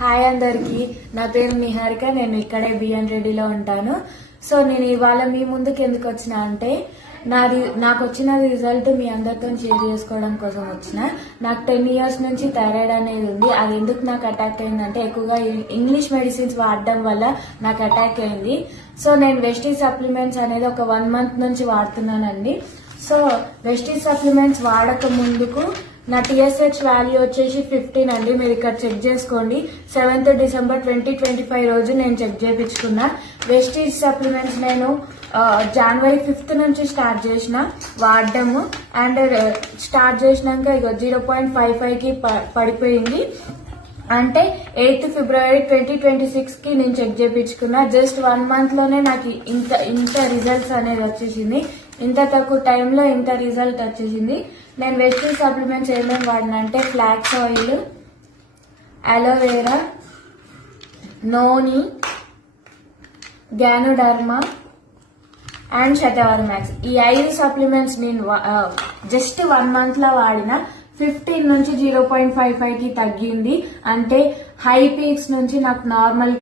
Hi అందరికి, నా పేరు నిహారిక. నేను ఇక్కడే బిఎన్ రెడ్డిలో ఉంటాను. సో నేను ఇవాళ మీ ముందుకు ఎందుకు వచ్చిన అంటే నాకు వచ్చిన రిజల్ట్ మీ అందరితో షేర్ చేసుకోవడం కోసం వచ్చిన. నాకు 10 years నుంచి థైరాయిడ్ అనేది ఉంది. అది ఎందుకు నాకు అటాక్ అయిందంటే ఎక్కువగా ఇంగ్లీష్ మెడిసిన్స్ వాడడం వల్ల నాకు అటాక్ అయింది. సో నేను వెస్టీజ్ సప్లిమెంట్స్ అనేది ఒక 1 month నుంచి వాడుతున్నానండి. సో వెస్టీజ్ సప్లిమెంట్స్ వాడక ముందుకు నా TSH వాల్యూ వచ్చేసి 15 అండి. మీరు ఇక్కడ చెక్ చేసుకోండి. 7th December 2025 రోజు నేను చెక్ చేయించుకున్నా. వెస్టీజ్ సప్లిమెంట్స్ నేను January 5th నుంచి స్టార్ట్ చేసిన వాడడము. అండ్ స్టార్ట్ చేసినాక ఇక 0.55 కి పడిపోయింది. అంటే 8th February 2026 కి నేను చెక్ చేయించుకున్నా. జస్ట్ 1 month లోనే నాకు ఇంత రిజల్ట్స్ అనేది వచ్చేసింది. ఇంత తక్కువ టైంలో ఇంత రిజల్ట్ వచ్చేసింది. నేను వెస్టీజ్ సప్లిమెంట్స్ ఏమేమి వాడినా అంటే flax oil, aloe vera, noni, ganoderma and శతవరమాక్స్. ఈ 5 సప్లిమెంట్స్ నేను జస్ట్ 1 month లో వాడిన 15 నుంచి 0.55 కి తగ్గింది. అంటే హై పీక్స్ నుంచి నాకు నార్మల్